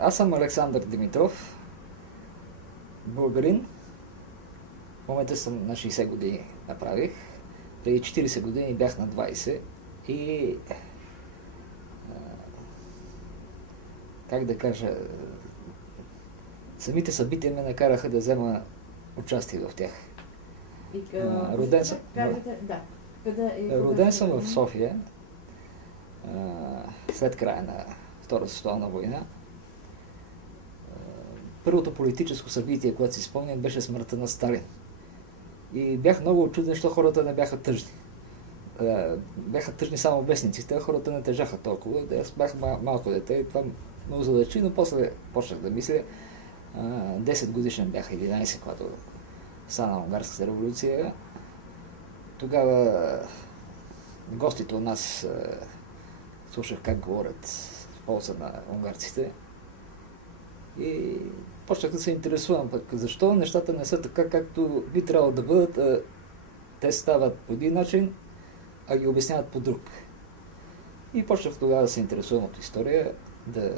Аз съм Александър Димитров, българин. В момента съм на 60 години направих. Преди 40 години бях на 20 и как да кажа, самите събития ме накараха да взема участие в тях. Роден съм, роден съм в София след края на Втората световна война. Първото политическо събитие, което си спомням, беше смъртта на Сталин. И бях много очуден, защото хората не бяха тъжни. Бяха тъжни само вестниците, а хората не тъжаха толкова. Аз бях малко дете и това ме озадачи, но после почнах да мисля. 10 годишен бях, 11, когато стана унгарската революция. Тогава гостите у нас слушах как говорят в полза на унгарците. И почнах да се интересувам пък защо нещата не са така, както би трябвало да бъдат. Те стават по един начин, а ги обясняват по друг. И почнах тогава да се интересувам от история, да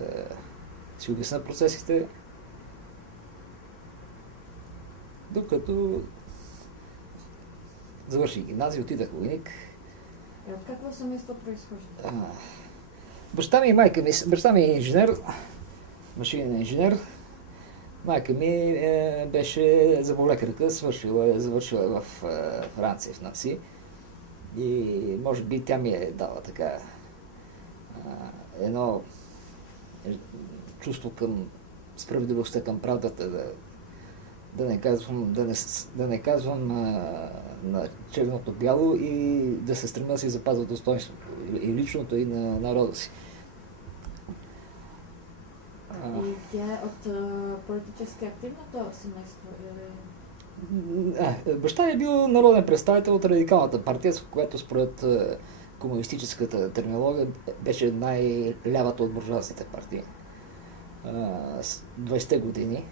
си обясня процесите, докато завърших гимназия, отидах в войник. От какво семейство произхожда? Баща ми е инженер, машинен инженер. Майка ми беше зъболекарка, завършила в Франция, в Nancy. И може би тя ми е дала така едно чувство към справедливостта, към правдата, да не казвам на черното бяло и да се стремя да си запазва достоинството и личното, и на народа си. И тя е от политически активното семейство? Баща е бил народен представител от радикалната партия, която според комунистическата терминология беше най-лявата от буржуазните партии. 20-те години.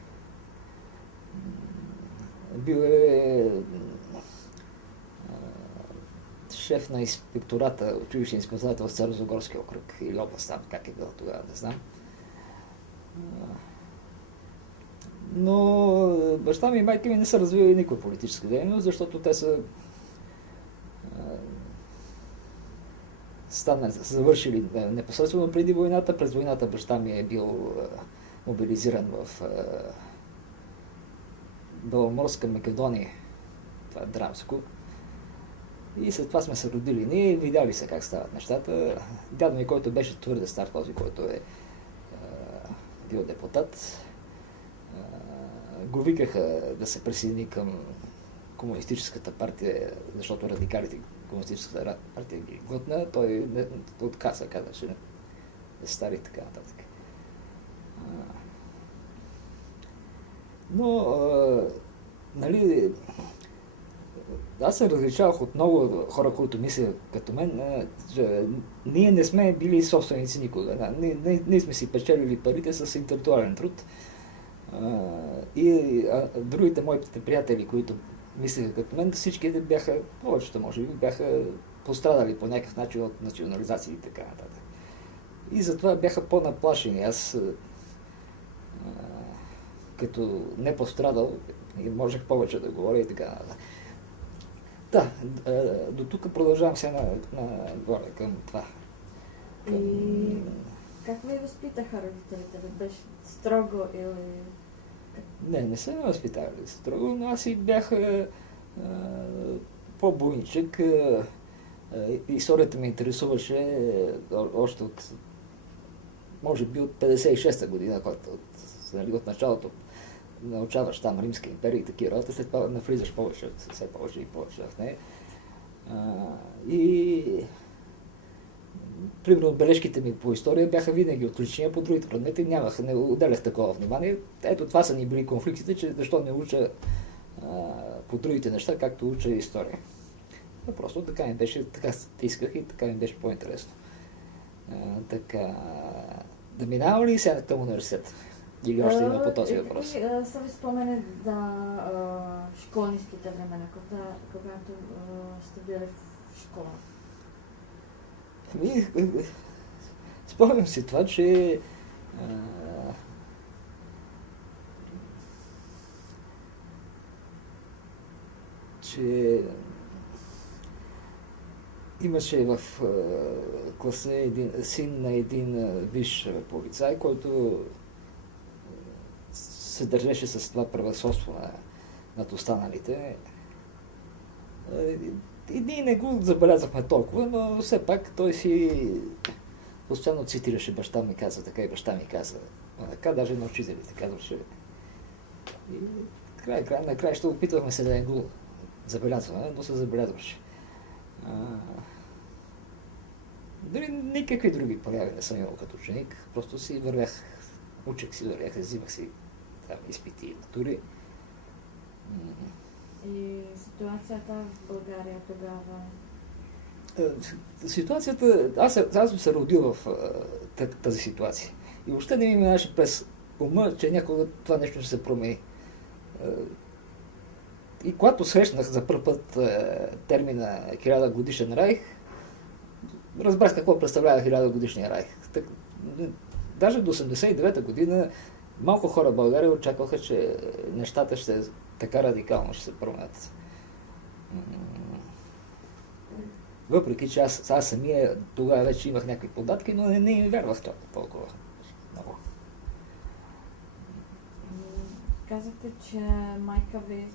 Бил е шеф на инспектората, училищен инспектората в Старозагорския окръг или област, там как е бил тогава, не знам. Но баща ми и майка ми не са развили никаква политическа дейност, защото те са завършили непосредствено преди войната. През войната баща ми е бил мобилизиран в Беломорска Македония, това е Драмско. И след това сме се родили ние, видяли се как стават нещата. Дядо ми, който беше твърде стар, този, който е бил депутат, го викаха да се присъедини към комунистическата партия, защото радикалите комунистическата партия ги глътна. Той отказа, каза, че е стар и така нататък. Но, нали, аз се различавах от много хора, които мислят като мен, че ние не сме били собственици никога. Ние сме си печелили парите с интелектуален труд. И другите моите приятели, които мислеха като мен, всички бяха, повечето може би, бяха пострадали по някакъв начин от национализация и така нататък. И затова бяха по-наплашени. Аз като не пострадал, можех повече да говоря и така нататък. Да, до тук продължавам се горе към това. И как ви възпитаха родителите? Беше строго или... Не са ме възпитали строго, но аз и бях по-буйничък. Историята ме интересуваше още от, може би от 56-та година, от началото научаваш там Римска империя и такива работи, след това навлизаш повече, все повече и повече в нея. И примерно бележките ми по история бяха винаги отлични, а по другите предмети не отделях такова внимание. Ето това са ни били конфликтите, че защо не уча по другите неща, както уча история. Но просто така ми беше, така исках и така ми беше по-интересно. Така, да минава ли сега към университета? Или още има по този въпрос? Са ви спомене за школниските времена, когато сте били в школа. Спомням си това, че че имаше в класа син на един висш полицай, който се държеше с това превъзходство над останалите. И ние не го забелязахме толкова, но все пак той си постоянно цитираше баща ми каза така и баща ми каза. Така даже на учителите казваше. И накрая ще опитвахме се да не го забелязваме, но се забелязваше. Дори никакви други прояви не съм имал като ученик, просто си вървях, учех си, взимах си там изпити и матури. И ситуацията в България тогава? Ситуацията, аз съм се родил в тази ситуация. И въобще не ми минаваше през ума, че някога това нещо ще се промени. И когато срещнах за първ път термина 1000 годишен райх, разбрах какво представлява 1000 годишния райх. Даже до 89-та година малко хора в България очакваха, че нещата ще така радикално ще се променят. Въпреки че аз самия тогава вече имах някакви податки, но не ми вярвах толкова много. Казахте, че майка ви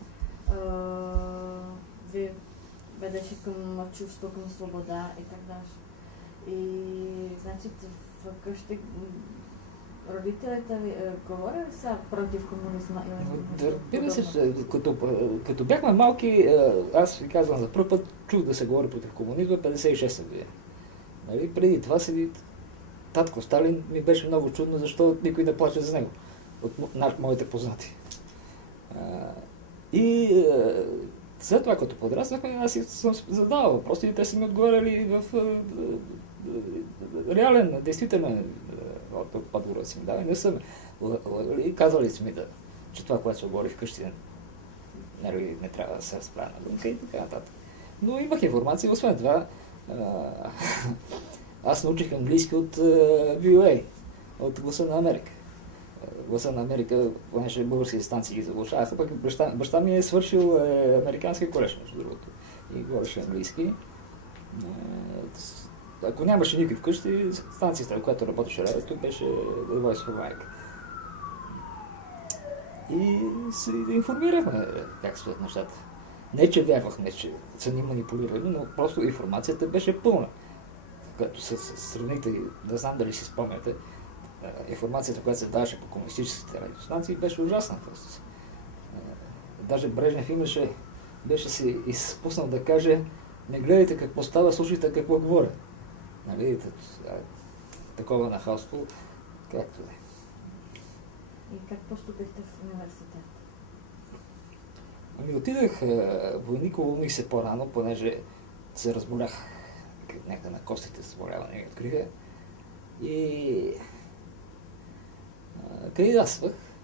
ви ведеше към чувство, към свобода и така далее. И значи вкъщи родителите ви говорили са против комунизма? Разбира се, като бяхме малки, аз ви казвам за първ път, чух да се говори против комунизма 56-та година. Нали? Преди това седи татко Сталин, ми беше много чудно, защо никой не плаче за него от моите познати. И след това, като подраснахме, аз съм задавал въпроси и те са ми отговаряли в реален, действителен отговор си ми дали. Не съм и казали си ми че това, което се говори вкъщи, не трябва да се разправя на думка и така нататък. Но имах информация, освен това, аз научих английски от VOA, от Гласа на Америка. Гласа на Америка, понеже български станции ги заглушаваха, пък баща ми е свършил американски колеж, между другото, и говореше английски. Ако нямаше никой вкъщи, станцията, в която работеше радиото, беше The Voice of America. И се информирахме как стоят нещата. Не, че вярвахме, че са ни манипулирали, но просто информацията беше пълна. Като се сравните, да знам дали си спомняте, информацията, която се даваше по комунистическите радиостанции, беше ужасна. Даже Брежнев беше си изпуснал да каже: не гледайте какво става, слушайте какво говоря. Нали, такова нахалство, както е. И как поступихте в университет? Ами отидах войник, уволних се по-рано, понеже се разболях някъде на костите, заболяване ми откриха. И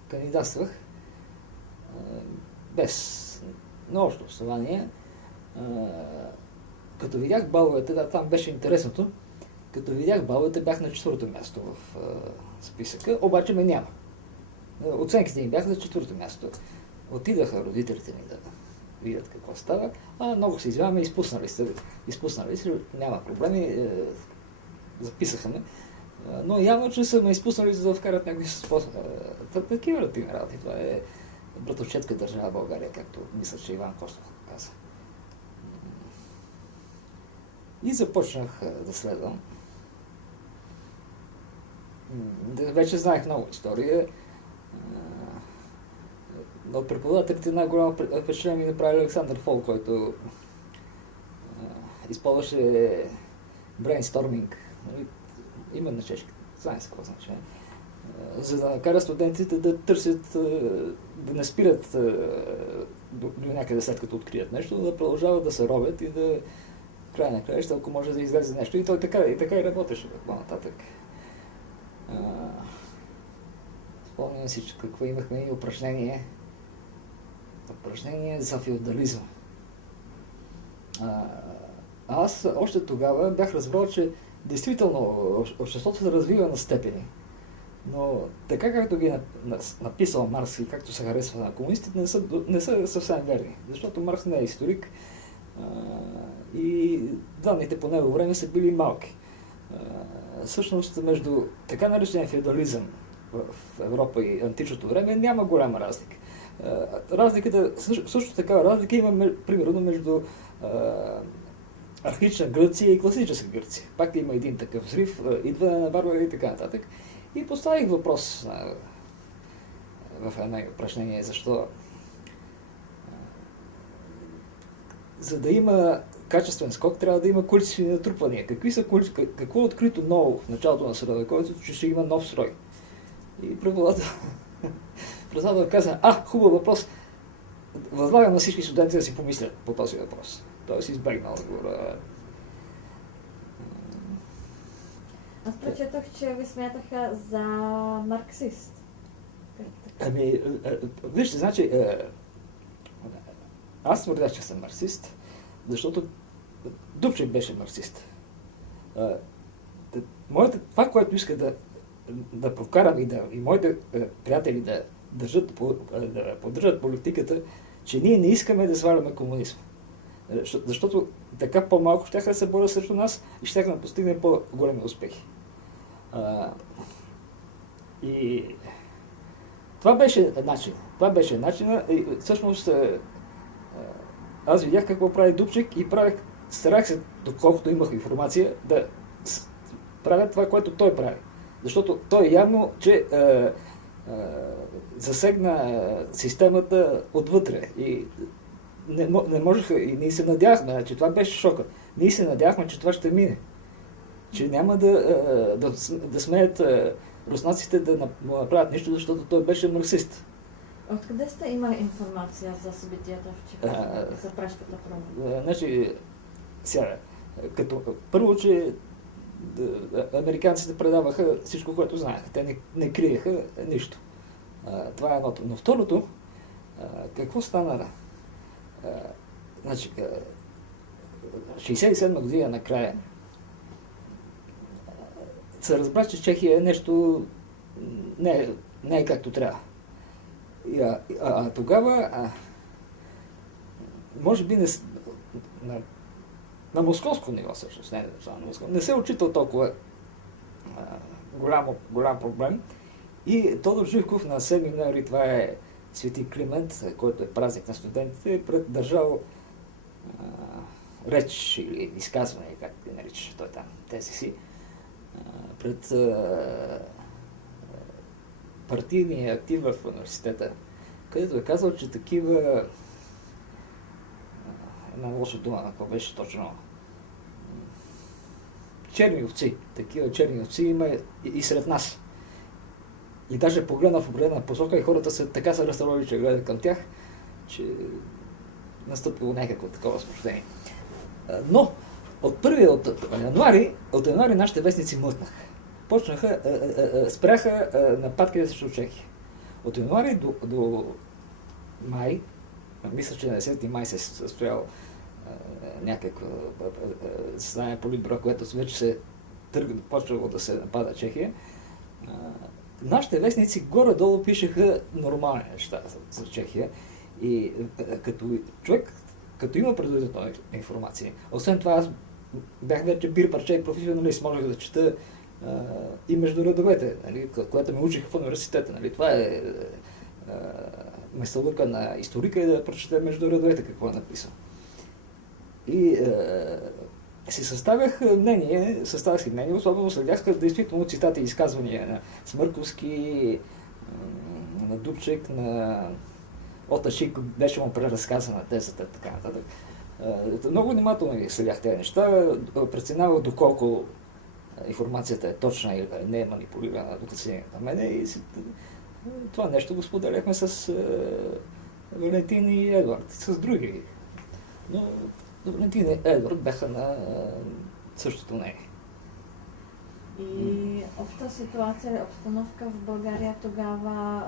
кандидатствах без общо основание. Като видях баловете, там беше интересното, като видях баловете, бях на 4-то място в списъка, обаче ме няма. Оценките ми бяха за 4-то място. Отидаха родителите ми да видят какво става, много се извиняваме, изпуснали се, няма проблеми, записаха ме. Но явно, че са ме изпуснали, за да вкарат някакви такива ративни работи. Това е братовчетка държава България, както мисля, че Иван Костов каза. И започнах да следвам. Вече знаех много история. От преподавателите най-голямо впечатление ми направи Александър Фол, който използваше брейнсторминг. Има на чешки, знаем се какво значение. За да накара студентите да търсят, да не спират до някъде след като открият нещо, да продължават да се робят и да край на краища, ако може да излезе нещо. И той така и работеше по-нататък. Спомням си, че какво имахме и упражнение за феодализъм. Аз още тогава бях разбрал, че действително обществото се развива на степени. Но така както ги е написал Маркс и както се харесва на комунистите, не са съвсем верни. Защото Маркс не е историк и данните по него време са били малки. Всъщност между така наречения феодализъм в Европа и античното време няма голяма разлика. Разликата, също така разлика има примерно между архаична Гърция и класическа Гърция. Пак има един такъв взрив, идване на варвари и така нататък. И поставих въпрос в едно упражнение, защо за да има качествен скок, трябва да има количествени натрупвания. Какво е открито ново в началото на Средновековието, че ще има нов строй? И преподавател каза, хубав въпрос, възлагам на всички студенти да си помислят по този въпрос. Той си избегнал отговора. Аз прочетох, че ви смятаха за марксист. Вижте, значи, аз твърдя, че съм марксист, защото Дубчек беше марксист. Това, което иска да прокарам и моите приятели да поддържат политиката, че ние не искаме да сваляме комунизма. Защото така по-малко щяха да се борят срещу нас и щяха да постигнем по-големи успехи. И това беше начин. Това беше начина. И всъщност аз видях какво прави Дубчек и старах се, доколкото имах информация, да правя това, което той прави. Защото той явно, че засегна системата отвътре. И не можеха, и ние се надяхме, че това беше шока. Ние се надяхме, че това ще мине. Че няма да смеят руснаците да му направят нищо, защото той беше марксист. Откъде сте имали информация за събитията в Чехия, за Пражката промяна? Значи, сега, първо, че американците предаваха всичко, което знаеха. Те не криеха нищо. Това е едното. Но второто, какво стана? Значи, 67 година накрая се разбра, че Чехия е нещо не е както трябва. Тогава, може би на московско ниво всъщност, не се отчитал толкова голям проблем. И Тодор Живков на 7 ноември, това е Свети Климент, който е празник на студентите, държал реч или изказване, как ти наричаш той там, тези си, пред партийния актив в университета, където е казал, че такива, една лоша дума, какво беше точно, черни овци, такива черни овци има и сред нас. И даже погледна в определена посока и хората така са разстроили, че гледат към тях, че настъпило някакво такова смущение. Но от януари нашите вестници млъкнаха. Спряха нападките срещу Чехия. От януари до май, мисля, че на 10 май се състоял някакво заседание Политбюро, което вече се почвало да се напада Чехия. Нашите вестници горе-долу пишеха нормални неща за Чехия. И като човек, като има предварителна информация, освен това аз бях вече бир парче и професионалист, можех да чета и между редовете, нали, което ме учиха в университета. Нали, това е местолъка на историка и да прочете между редовете какво е написано. И си съставях мнение, особено следях действително цитати и изказвания на Смърковски, на Дубчек, на Ота Шик, беше му преразказана тезата, така нататък. Много внимателно ги следях тези неща, преценявах доколко информацията е точна и не е манипулирана, докато си на мене, и това нещо го споделяхме с Валентин и Едвард, с други. Но Валентин и Едвард бяха на същото мнение. И обща ситуация, обстановка в България тогава,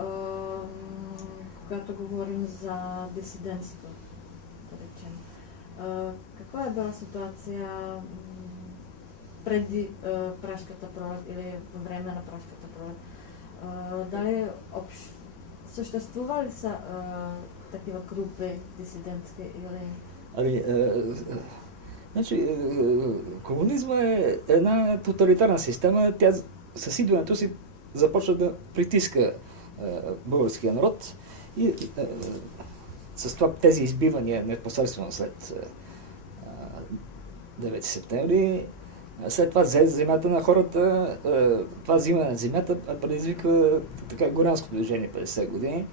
когато говорим за дисидентство, да речем. Каква е била ситуация преди Пражката пролет или във време на Пражката пролет? Дали съществували са такива групи дисидентски или... Ами, значи, комунизма е една тоталитарна система. Тя със идването си започва да притиска българския народ и с това тези избивания непосредствено след 9 септември, след това взе земята на хората, това взимане на земята предизвика така горянско движение 50 години.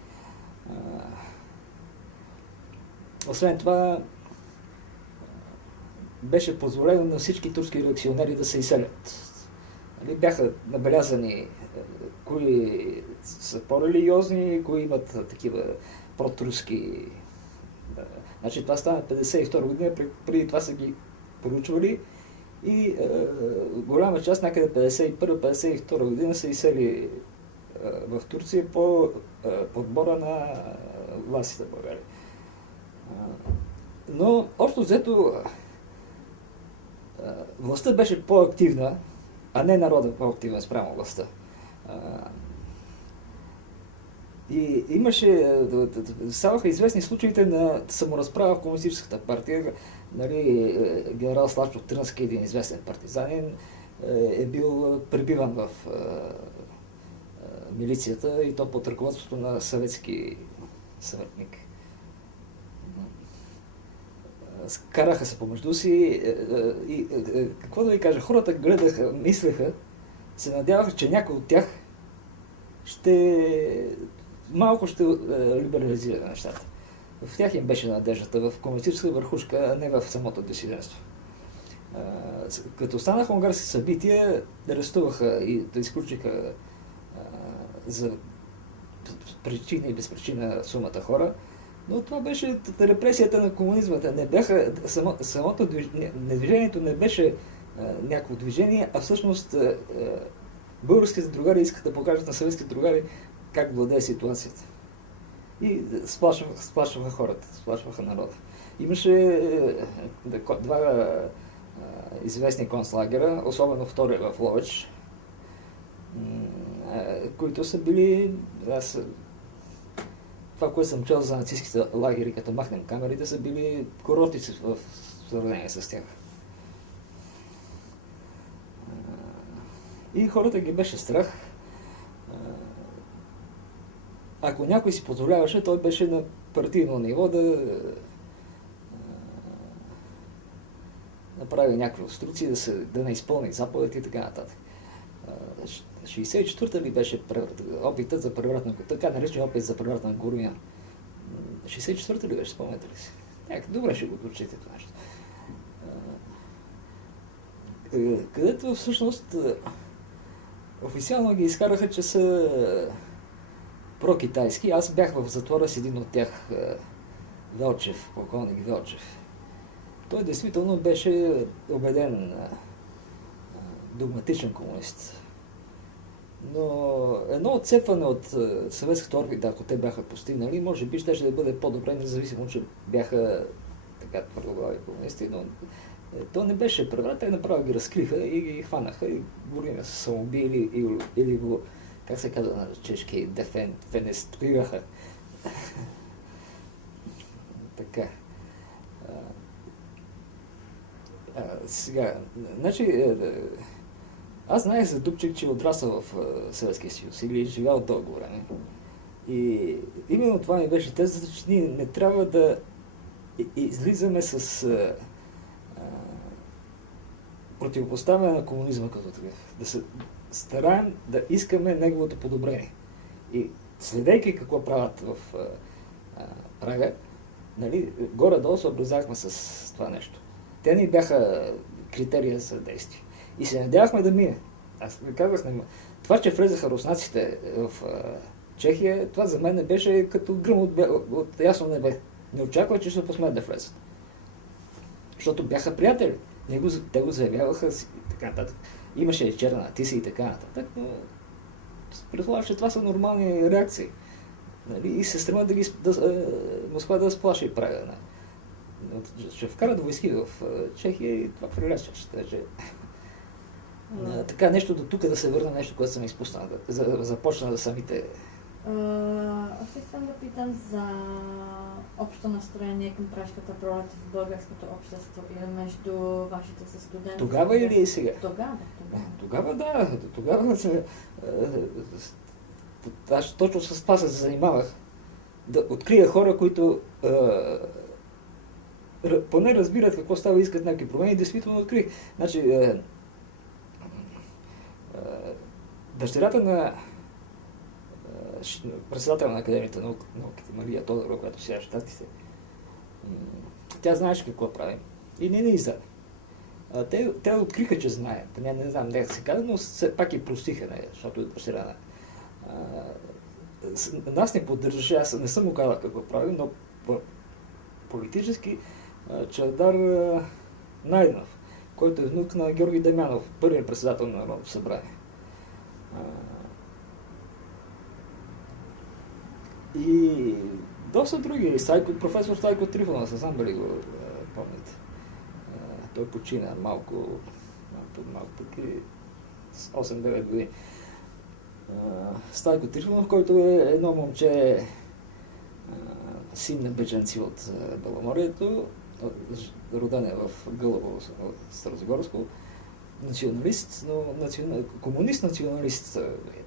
Освен това, беше позволено на всички турски реакционери да се изселят. Бяха набелязани кои са по-религиозни, кои имат такива протруски. Значи това стана 52 година, преди това са ги поручвали и голяма част, някъде 51-52 година са изсели в Турция по подбора на властите в България. Но общо взето властта беше по-активна, а не народът по-активен спрямо властта. И имаше, ставаха известни случаите на саморазправа в Комунистическата партия. Нали, генерал Славчо Трънски, един известен партизанин, е бил прибиван в милицията и то под ръководството на съветски съветник. Караха се помежду си и какво да ви кажа, хората гледаха, мислеха, се надяваха, че някой от тях малко ще либерализира нещата. В тях им беше надеждата, в комунистическа върхушка, а не в самото дисидентство. Като станаха унгарски събития, арестуваха и да изключиха за причина и безпричина сумата хора, но това беше репресията на комунизмата. Самото движението не беше някакво движение, а всъщност българските другари искат да покажат на съветските другари как владее ситуацията. И сплашваха хората, сплашваха народа. Имаше два известни концлагера, особено втория в Ловеч, които са били... Това, което съм чел за нацистските лагери, като махнем камерите, са били курортици в сравнение с тях. И хората ги беше страх. Ако някой си позволяваше, той беше на партийно ниво да направи някакви инструкции, да не изпълни заповед и така нататък. 64-та ли беше опитът за преврат на така наречен опит за преврат на Горумян. 64-та ли беше, спомняте ли си? Добре ще го прочете това нещо. Където всъщност официално ги изкараха, че са про-китайски. Аз бях в затвора с един от тях, Велчев, полковник Велчев. Той действително беше убеден догматичен комунист. Но едно отцепване от съветските органи, ако те бяха постигнали, може би щеше да бъде по-добре, независимо, че бяха така твърдоглави комунисти, но то не беше преврат, те направо ги разкриха и ги хванаха и горина се самоубили или го, как се казва на чешки, дефенестрираха. Така. Сега, значи, аз знаех за Дубчик, че отрасъл в Съветския съюз или живял дълго време. И именно това ми беше тезата, че ние не трябва да излизаме с противопоставяне на комунизма като такъв. Да се стараем да искаме неговото подобрение. И следейки какво правят в Прага, нали, горе-долу се образахме с това нещо. Те ни бяха критерия за действие. И се надявахме да мине. Аз ви казах, това, че влезаха руснаците в Чехия, това за мен не беше като гръм от ясно небе. Не очаквах, че ще посмеят да влезат. Защото бяха приятели. Те го заявяваха и така нататък. Имаше черна тиса и така нататък, но предполагам, че това са нормални реакции. Нали? И се стремят Москва да сплаши Прага. Ще вкарат войски в Чехия и това прилеча. Така, нещо до тук да се върна, нещо, което съм изпуснал. Започна да самите... Аз искам да питам за общо настроение към прашката пролет в българското общество или между вашите студенти. Тогава или сега? Тогава. Тогава да. Тогава аз точно с това се занимавах. Да открия хора, които поне разбират какво става и искат някакви промени. Действително открих. Значи, дъщерята на председател на Академията на науките, Мария Тодорова, която сега в Щатите, тя знаеше какво правим. И не издаде. Те откриха, че знаят. Не знам как се казва, но все пак и простиха, защото е дъщеря на... Нас не поддържаше, аз не съм му казал какво правим, но политически Чавдар Найденов, който е внук на Георги Дамянов, първият председател на Народното събрание. И доста други. Професор Стайко Трифонов, не знам дали го помните. Той почина малко пък 8-9 години. Стайко Трифонов, който е едно момче, син на бежанци от Беломорието, роден е в Гълъбово, Старозагорско, националист, но комунист-националист,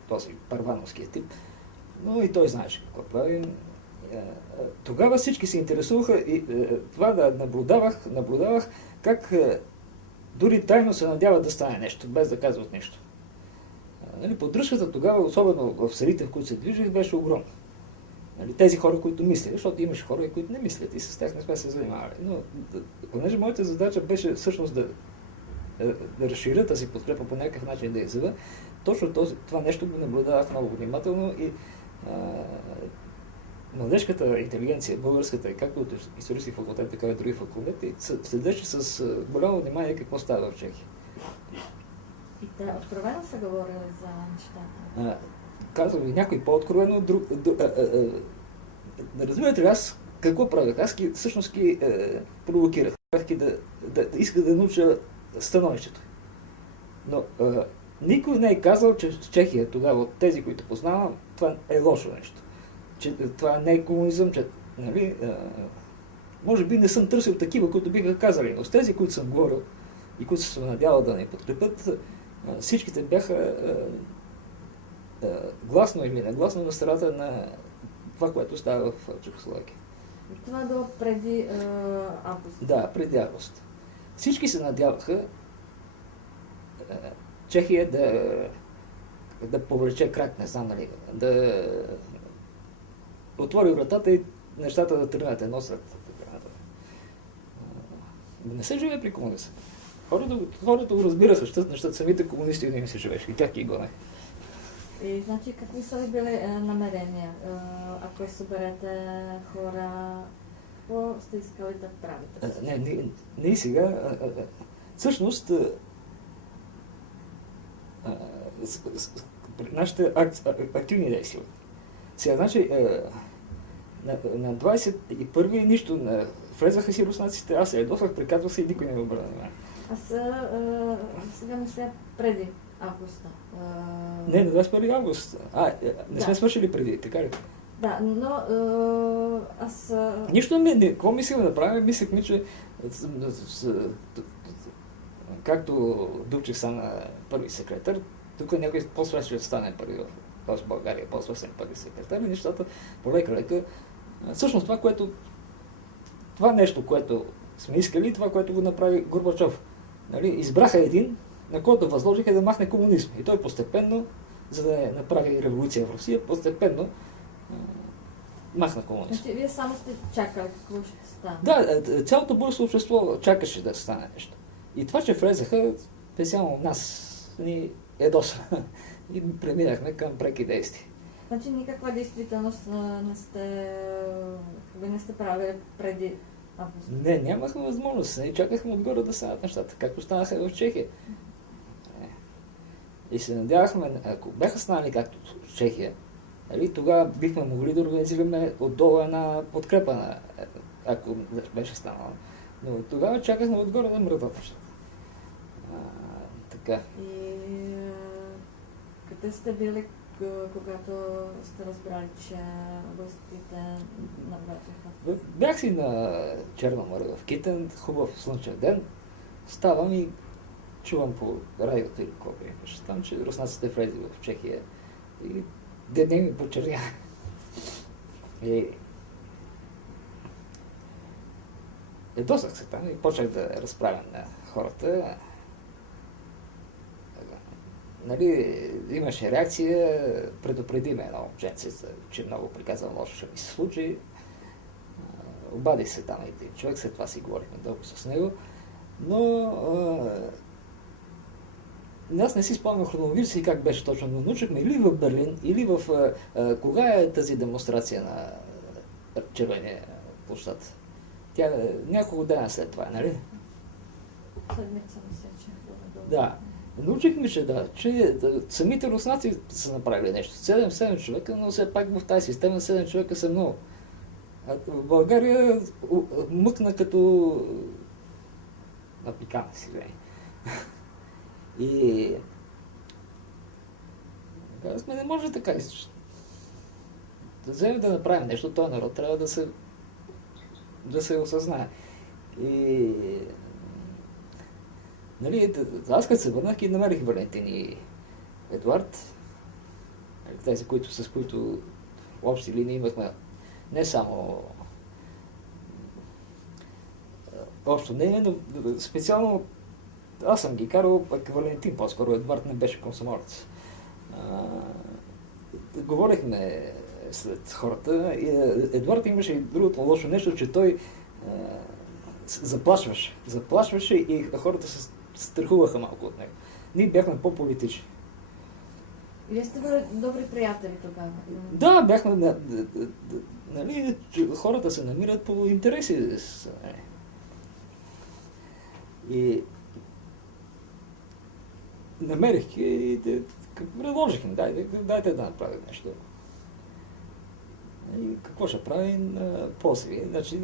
този парвановския тип. Но и той знаеше какво правим. Тогава всички се интересуваха и това да наблюдавах как дори тайно се надяват да стане нещо, без да казват нищо. Поддръжката тогава, особено в средите, в които се движих, беше огромна. Тези хора, които мислят, защото имаше хора, които не мислят и с тях не сме се занимавали. Но понеже моята задача беше всъщност да разширя тази подкрепа по някакъв начин да изява, точно това нещо го наблюдавах много внимателно и младежката интелигенция, българската, както от исторически факултет, така и други факултети, следеше с голямо внимание какво става в Чехия. И те откровено са говорили за нещата? Казвам ви някой по-откровено, разбирате ли, аз какво правях? Аз всъщност ги провокирах. Да исках да науча становището. Но никой не е казал, че в Чехия тогава, от тези, които познавам, това е лошо нещо. Че това не е комунизъм, че, нали, може би не съм търсил такива, които биха казали, но с тези, които съм говорил и които съм надявал да не подкрепят, всичките бяха гласно или негласно на страната на това, което става в Чехословакия. Това било преди август? Да, преди август. Всички се надяваха Чехия да повлече крак, не знам нали, да отвори вратата и нещата да тръгнат едно след другото. Не се живее при комунизма. Хората го разбираха, защото самите комунисти не им се живееше и тях ги гоне. И значи какви са ви били намерения? Ако съберете хора, какво сте искали да правите? Не и сега. Всъщност, нашите активни действия. Сега, значи, на 21-ви нищо, влезаха си руснаците, аз се ядосах, приказвах се и никой не ме обърна внимание. Аз сега мисля преди августа. Не, на 21 август. Не сме свършили преди, така ли? Да, но аз... Нищо какво мислим да направим? Мислехме, че както Дубчев стана първи секретар, тук някой по-свеж ще стане първи в България, по-свесен първи секретар и нещата полека-лека. Всъщност това нещо, което сме искали, това, което го направи Горбачов. Нали? Избраха един, на който възложиха да махне комунизма. И той постепенно, за да направи революция в Русия, постепенно махна комунизма. Значи, вие само сте чакали какво ще стане? Да, цялото българско общество чакаше да стане нещо. И това, че влезаха, специално нас ни ядоса. И преминахме към преки действия. Значи никаква действителност не сте правили преди август? Не, нямахме възможност. Не чакахме отгоре да станат нещата, както станаха в Чехия. И се надявахме, ако бяха станали както в Чехия, тогава бихме могли да организираме отдолу една подкрепа, ако беше станало. Но тогава чакахме отгоре да мръдат нещата. Така. И Къде сте били, когато сте разбрали, че войските навлязоха? Бях си на Черно море в Китен, хубав слънчев ден. Ставам и чувам по радиото или какво беше там, че руснаците влезли в Чехия и деня ми почерня. И ядосах се там и почнах да разправям на хората. Нали, имаше реакция, предупреди ме едно момченце, че много приказвам лошо ще ми се случи. Обади се там един човек, след това си говорихме дълго с него, но аз не си спомням хронологически как беше точно, но научихме или в Берлин, или в... кога е тази демонстрация на Червения площад? Тя е няколко дена след това, нали? Седмица, мисля, че да. Научихме, че самите руснаци са направили нещо. 7 човека, но все пак в тази система 7 човека са много. А в България мъкна като напикана си, бе. И казахме, не може така. Да вземем да направим нещо, този народ трябва да се осъзнае. И нали, аз като се върнах и намерих Валентин и Едуард, тези, с които в общи линии имахме не само общо мнение, но специално аз съм ги карал, пък Валентин по-скоро, Едуард не беше комсомолец. Говорихме след хората и Едуард имаше и другото лошо нещо, че той заплашваше и хората се страхуваха малко от него. Ние бяхме по-политични. Вие сте били добри приятели тогава? Да, бяхме... Нали, хората се намират по интереси. И намерих и предложих им, дайте да направим нещо. И какво ще правим после? Значи,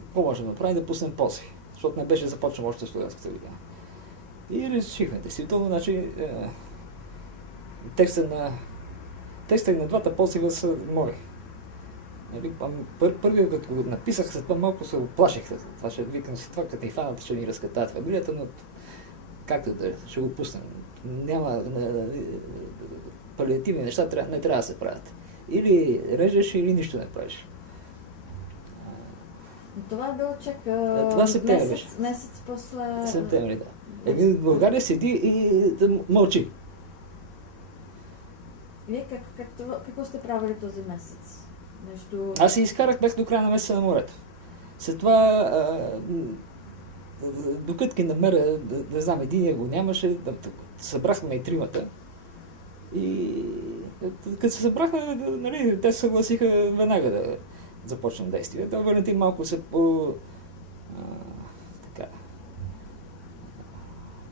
какво можем да направим? Да пуснем после, защото не беше започнал още студентската година. И решихме, действително, значи, текстът на двата посева са мои. Първият, като го написах, след това малко се оплаших. Това ще викам си това, като ни фанат, ще ни разкатаят фамилията, но както да ще го пуснем. Няма палиативни неща, не трябва да се правят. Или режеш, или нищо не правиш. Това е било чак месец после... Септември, да. В България седи и да мълчи. Вие какво сте правили този месец? Нещо... Аз се изкарах бях до края на месеца на морето. След това, докато ги намеря, не знам, единия го нямаше, събрахме и тримата. И като се събрахме, нали, те се съгласиха веднага да започнем действие. Да, Валентин малко се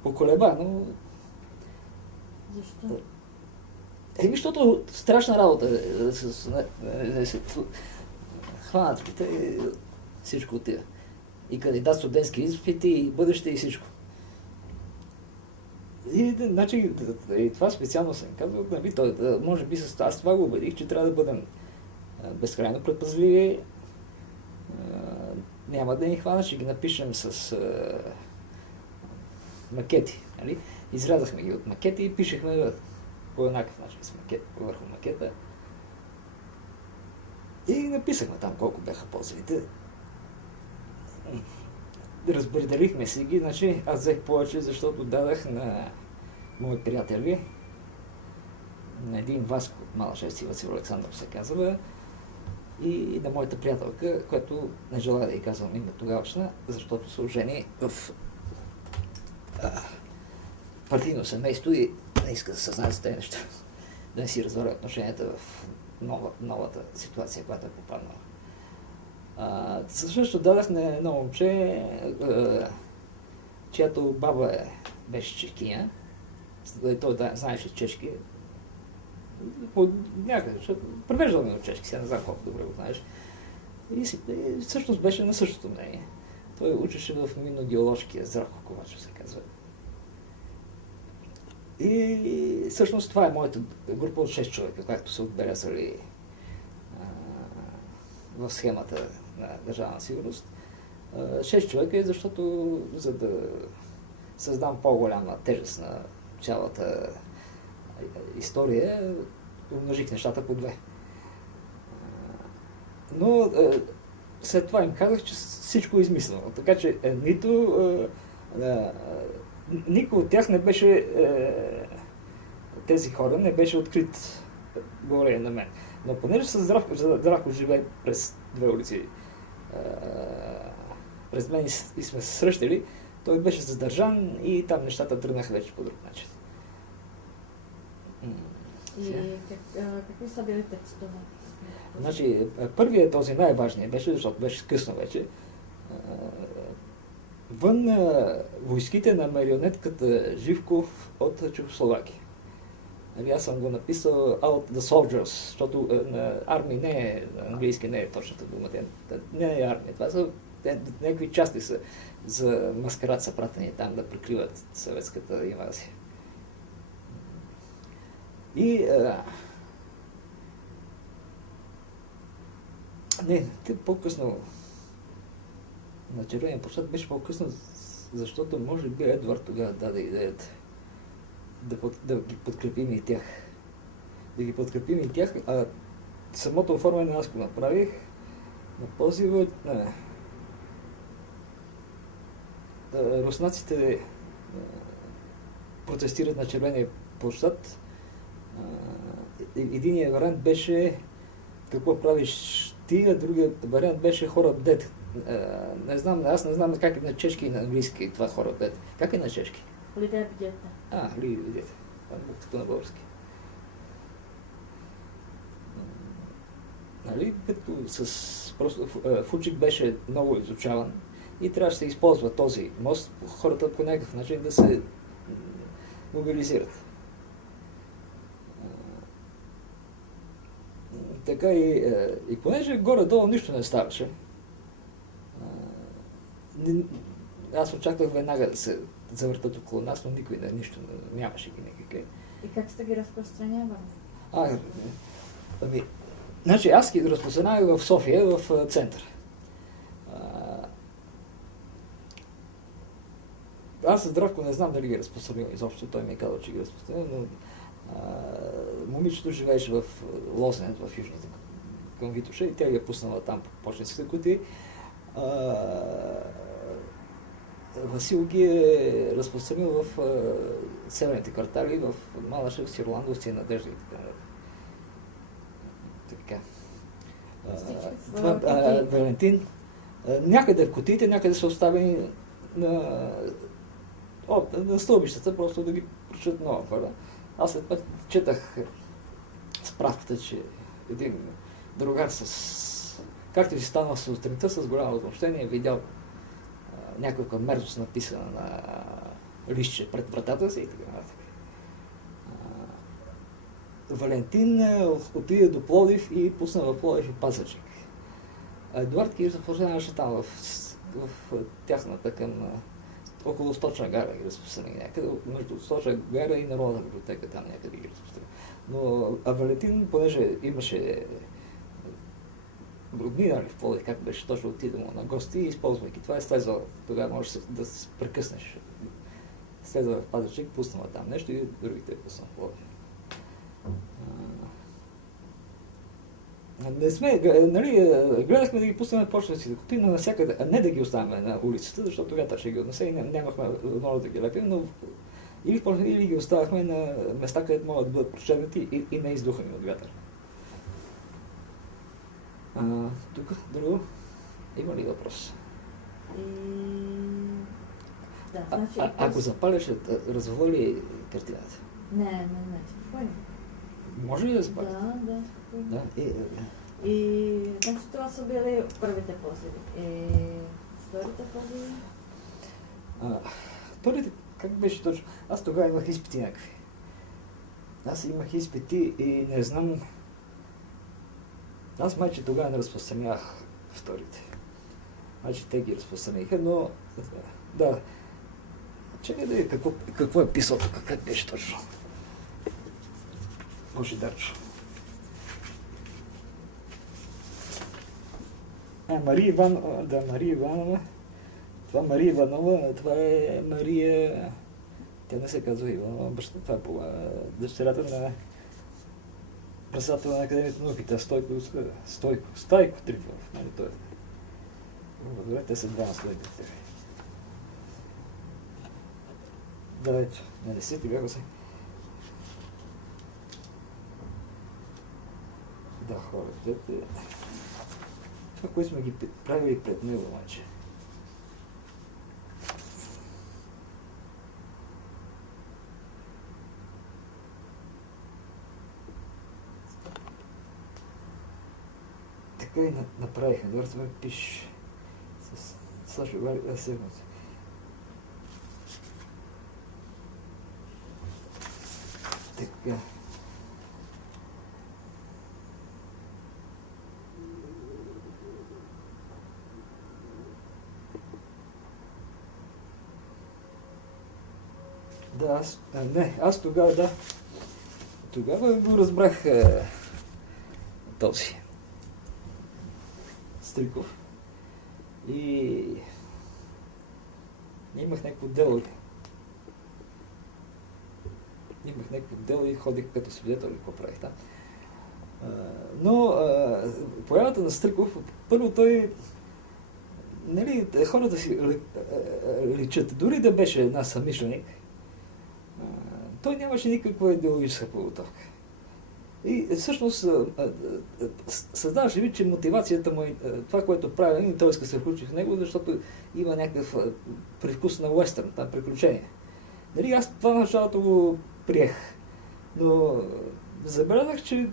поколеба, но... Защо? Защото страшна работа да се хванат всичко отива. И кандидат студентски изпити, и бъдеще, и всичко. И, значи, и това специално съм казал, може би аз това го убедих, че трябва да бъдем безкрайно предпазливи. Няма да ни хванат, ще ги напишем с макети. Нали? Изрязахме ги от макети и пишехме по еднакъв начин с макет, върху макета. И написахме там колко бяха ползвите. Разбърдарихме си ги, значи аз взех повече, защото дадах на мои приятели, на един Васко от Малашевци, Васил Александров се казва, и на моята приятелка, която не желая да й казвам име тогавашна, защото са ожени в партийно семейство и не иска да се знаят за тези неща, да не си разваля отношенията в новата ситуация, която е попаднала. Също дадах на едно момче, чиято баба беше чешкиня, той знаеше чешки, някъде, защото превеждал ми от чешки, сега не знам колко добре го знаеш. И всъщност беше на същото мнение. Той учеше в минно-геоложкия, Здравко Ковачев се казва. И всъщност това е моята група от 6 човека, както са отбелязали в схемата на Държавна сигурност. 6 човека е защото, за да създам по-голяма тежест на цялата история, умножих нещата по 2. Но след това им казах, че всичко е измислено. Така че никой от тях не беше, тези хора не беше открит горе на мен. Но понеже с Здравко живее през 2 улици, през мен и сме се срещали, той беше задържан и там нещата тръгнаха вече по друг начин. И какви са били текстове? Значи, първият този най-важният беше, защото беше късно вече. Вън войските на марионетката Живков от Чехословакия. Аз съм го написал Out the Soldiers, защото на армия не е, английски не е точната дума, не е армия. Това са някакви части са за маскарад са пратени там да прикриват съветската инвазия. И по-късно на Червения площад беше по-късно, защото може би Едвард тогава даде идеята да ги подкрепим и тях. Да ги подкрепим и тях, а самото оформяне аз го направих на позива руснаците протестират на Червения площад. Единият вариант беше какво правиш ти, а другият вариант беше хора дет. Аз не знам как е на чешки и на английски това хора дет. Как е на чешки? Lidé bděte. Lidé bděte. Като на български. Нали? Като Фучик беше много изучаван и трябваше да се използва този мост, хората по някакъв начин да се мобилизират. Така и понеже горе-долу нищо не ставаше, аз очаквах веднага да се завъртат около нас, но никой нищо нямаше ги никакви. И как сте ги разпространявали? Значи аз ги разпространявах в София, в център. Аз Здравко не знам дали ги разпространявам изобщо, той ми е казал, че ги разпространявам, но момичето живееше в Лозенец, в южната към Витоша и тя ги е пуснала там по почтенските кутии. Васил ги е разпространил в северните квартали, в Малашев, Сирландовци, Надежда и така. Така. Валентин. Някъде в кутиите, някъде са оставени на стълбищата, просто да ги прочитат нова хора. Аз след това четах справката, че един другар както си станал сутринта с голямо възмущение, видял някаква мерзост написана на листче пред вратата си и така нататък. Валентин отиде до Пловдив и пусна в Пловдив и Пазарджик. Едуард ги разпространяваше там в тяхната към около Сточна гара ги разпространи някъде, между Сточна гара и Народна библиотека там някъде ги разпространи. Но Валентин, понеже имаше роднина в Пловдив, как беше точно отиде му на гости, използвайки това, слезал, тогава можеш да се прекъснеш. Слезал в Пазарджик, пуснала там нещо и другите пуснал в Пловдив. Не сме, нали, гледахме да ги пуснем почтенските кутии, но навсякъде, а не да ги оставяме на улицата, защото тогава ще ги отнесе и нямахме много да ги лепим, но или ги оставахме на места, където могат да бъдат прочетнати и не издухани от вятър. Тук, друго, има ли въпрос? Да, значи, ако запаляш, развали картината? Не, спокойно. Може ли да запалиш? Да, спокойно. Да, и значи това са били първите позиви. И вторите позиви? Вторите, как беше точно? Аз тогава имах изпити някакви. Аз имах изпити и не знам... Аз майче тогава не разпространявах вторите. Майче те ги разпространиха, но... Да. Чакай да видя какво е писал тук, как беше точно. Божидарчо. Мария Иванова, да, Мария Иванова. Това Мария Иванова, това е Мария... Тя не се казва Иванова, това е дъщерята на председател на Академията на науките, Стойко Трифонов, нали той е. Добре, те са двама Стойките. Да, ето, на 10 бяха се. Да, хората. Това, което сме ги правили пред него, обаче. Така и направиха. Добре, това пише с Сашо Сегнат. Така. Да, аз тогава, да. Тогава го разбрах този Стриков. И имах някакво дело. И ходих като свидетел, какво правих там. Но появата на Стриков, първо той, нали, хората си личат, дори да беше една съмишленик, той нямаше никаква идеологическа подготовка. И всъщност създаваше вид, че мотивацията му е това, което прави, и той иска да се включи в него, защото има някакъв привкус на уестърн, там приключение. Нали, аз това началото го приех, но забелязах, че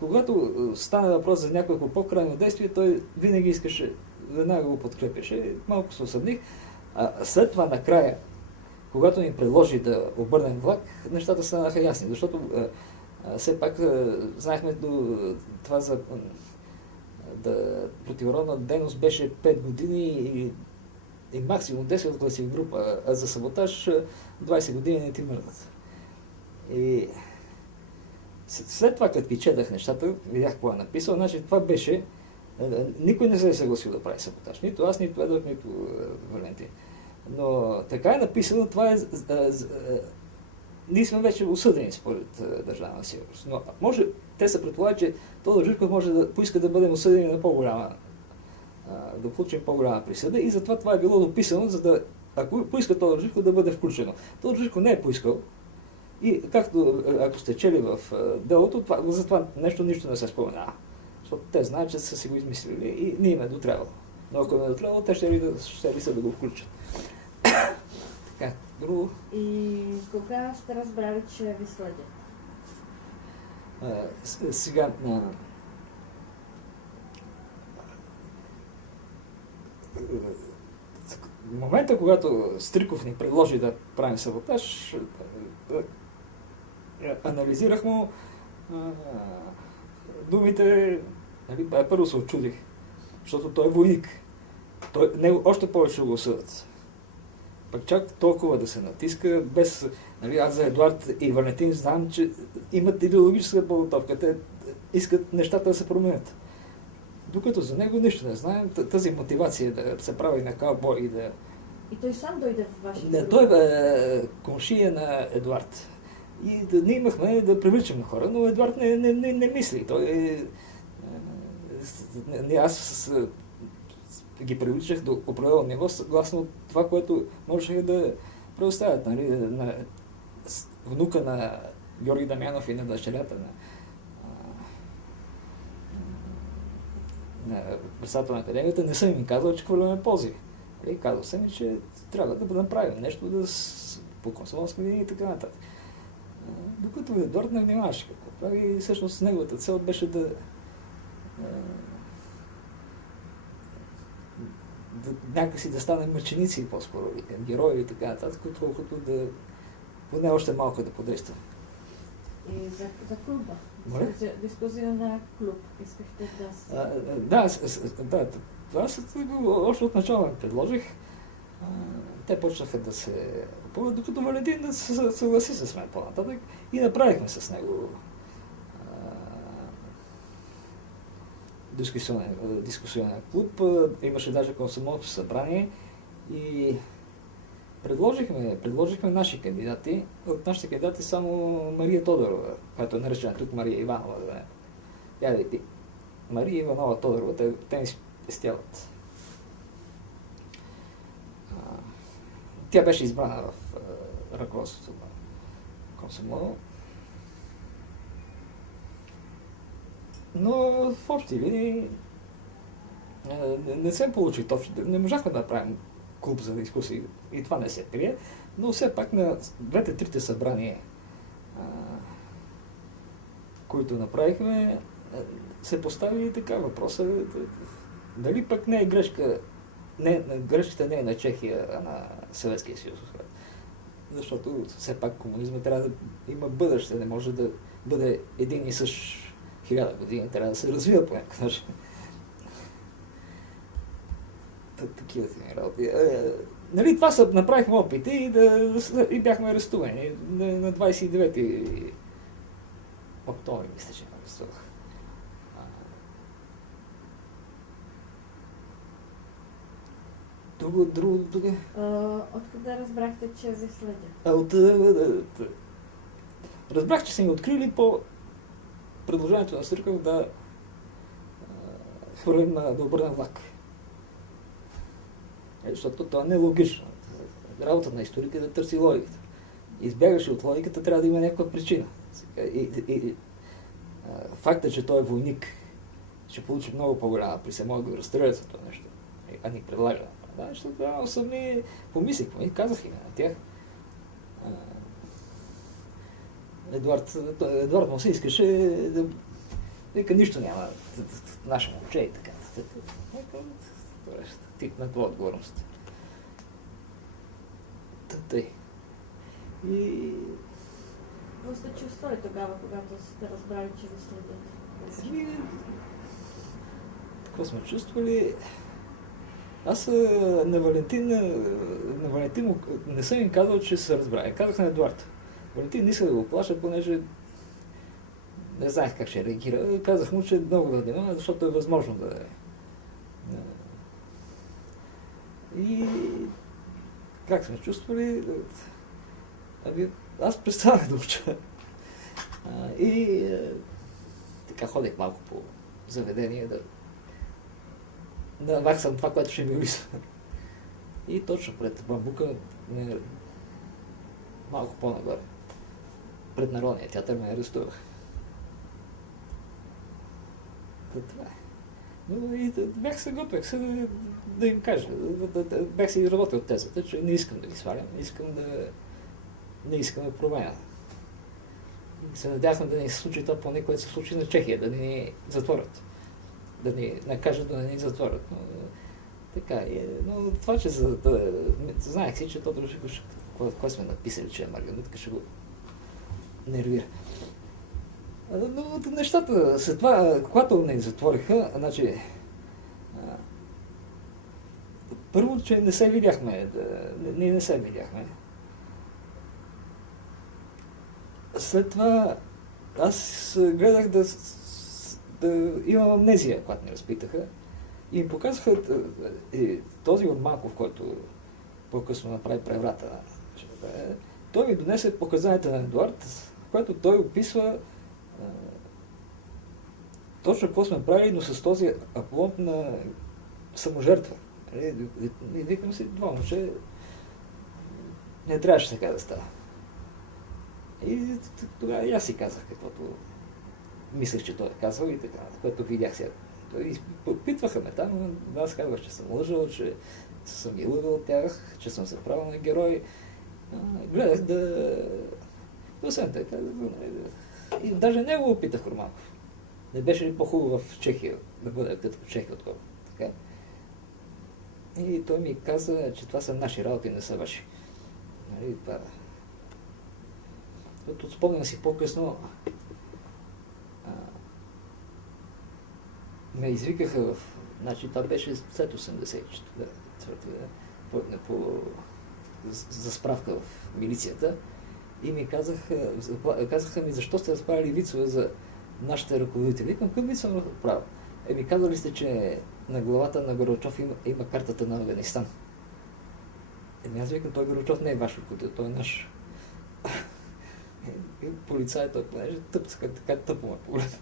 когато стане въпрос за някакво по-крайно действие, той винаги искаше, веднага го подкрепяше, малко се усъмних, а след това накрая, когато ни предложи да обърнем влак, нещата станаха ясни, защото все пак знаехме това за противородна дейност беше 5 години и максимум 10 класи в група, а за саботаж 20 години не ти мърдат. И след това, като ги четах нещата, видях какво е написал, значи това беше, никой не се е съгласил да прави саботаж. Нито аз, нито Едър, нито Валентин. Но така е написано, това е... Ние сме вече осъдени според държавна сигурност. Но може, те се предполагат, че Тодор Живков може да поиска да бъдем осъдени на по-голяма, да получим по-голяма присъда и затова това е било дописано, за да, ако поиска Тодор Живков, да бъде включено. Тодор Живков не е поискал и както, ако сте чели в делото, за това нищо не се споменава. Защото те знаят, че са си го измислили и не им е дотрябвало. Но ако не е дотрябвало, те ще ли са да го включат. Така, друго. И кога сте разбрали, че ви следят? Сега, в момента, когато Стриков ни предложи да правим саботаж, анализирах му думите, нали, първо се очудих, защото той е войник. Него още повече го съдят. Пък чак толкова да се натиска, без... Нали, аз за Едуард и Валентин знам, че имат идеологическа подготовка. Те искат нещата да се променят. Докато за него нищо не знаем, тази мотивация да се прави на каубой и да... И той сам дойде в вашия група? Той е коншия на Едуард. И ние имахме да привличаме хора, но Едуард не мисли. Той аз ги привличах до определено ниво, съгласно това, което можеха да предоставят. Нали, на внука на Георги Дамянов и на дъщерята на председател на Академията, не съм им казал, че хвърляме пози. Казал съм, че трябва да направим нещо по комсомолска линия и така нататък. Докато Едуард не внимаваше какво прави, и всъщност неговата цел беше да някакси да станем мъченици по-скоро, герои и така нататък, колкото да поне още малко да подействам. И за клуба? За дискусия на клуб искахте да... Да, това още от начало предложих. те почнаха да се купуват, докато Валентин да се съгласи с мен по-нататък и направихме с него дискусионен клуб. Имаше даже комсомолско събрание и предложихме наши кандидати. От нашите кандидати само Мария Тодорова, която е наречена тук Мария Иванова. Тя да ти. Мария Иванова Тодорова, те ни спестяват. Тя беше избрана в ръководството на комсомол. Но в общи линии не се получи точно. Не можахме да направим клуб за дискусии и това не се прие, но все пак на трите събрания, които направихме, се постави и така въпроса, дали пък не е грешка, грешката не е на Чехия, а на Съветския съюз. Защото все пак комунизма трябва да има бъдеще, не може да бъде един и същ 1000 години, трябва да се развива по някакъв начин. Такива си работи. Нали, това са, направихме опити и бяхме арестувани. На 29 октомври, мисля, че ме арестувах. Друго. Откъде разбрахте, че ви следят? Разбрах, че са ми открили по предложението на Сърков да хвърлим да обърнем влак. Защото това не е логично. Работата на историка е да търси логиката. Избягаше от логиката, трябва да има някаква причина. Факта, че той е войник, ще получи много по-голяма присъда, може да го разстрелят за това нещо, а ни предлага. Да, защото тогава сами помислихме и казах и на тях. Едуард му се искаше да вика, нищо няма в наше момче и така. Тип на това отговорност. Тъй. И... Какво сте чувствали тогава, когато сте разбрали, че ви следят? Какво сме чувствали? Аз на Валентин не съм им казал, че се разбрали. Казах на Едуард. Валентин не иска да го плаша, понеже не знаех как ще реагира. Казах му, че много да внимава, защото е възможно да е. И как сме чувствали? Аз престанах да уча. И така ходех малко по заведение да наваксам това, което ще ми липсва. И точно пред бамбука, малко по-нагоре, пред Народния театър ме арестувах. Това е. Но и бях се готвех да им кажа. Бях се изработил тезата, че не искам да ги свалям, не искам да променя. И се надявахме да ни се случи това поне, което се случи на Чехия, да ни затворят. Да ни накажат да ни затворят. Но, така е. Но това, че знаех си, че Тодор Живков, кой сме написали, че е марионетка, ще го нервира. Но нещата, след това, когато не затвориха, значи, първо, че не се видяхме, ние не се видяхме. След това аз гледах да имам амнезия, когато ни разпитаха. И им показаха този от Малков, който по-късно направи преврата. Той ми донесе показанията на Едуард, в което той описва точно какво сме правили, но с този апломб на саможертва. И викам си, това момче не трябваше така да става. И тогава и аз си казах каквото мислех, че той е казал и така, което видях сега. И попитваха ме там, но аз казвах, че съм лъжал, че съм ги лъгал от тях, че съм се правил на герой. Гледах да... Освен така, и даже него опитах Романков. Не беше ли по-хубаво в Чехия, да бъде като в Чехия отколко. Така. И той ми каза, че това са наши работи, не са ваши. Нали, това... Спомням си по-късно, ме извикаха значи това беше след 84 по за справка в милицията и ми казаха ми, защо сте разправили вицове за нашите ръководители. Викам, какъв виц съм правил? Ми казали сте, че на главата на Горбачов има картата на Афганистан. Аз викам, той Горбачов не е ваш ръководител, той е наш. И полицаят той, понеже тъп, така тъпо ме погледа.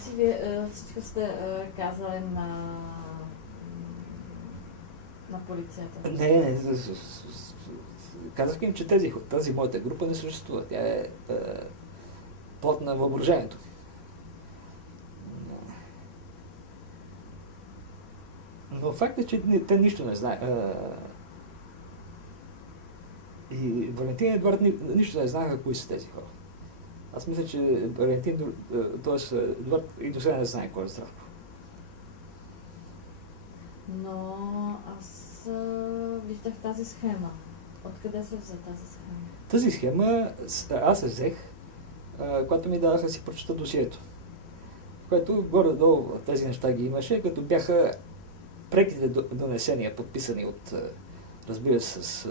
Си вие всичко сте казали на полицията? Не. Казах им, че тази моята група не съществува. Тя е плод на въображението. Но факт е, че те нищо не знаят. И Валентин и Едуард нищо не знаеха кои са тези хора. Аз мисля, че Валентин, т.е. Едуард и до сега не знае кой е Здравко. Но аз виждах тази схема. Откъде се взе тази схема? Тази схема аз я взех, когато ми даваха си прочета досието. Което горе-долу тези неща ги имаше, като бяха преките донесения, подписани от, разбира се, с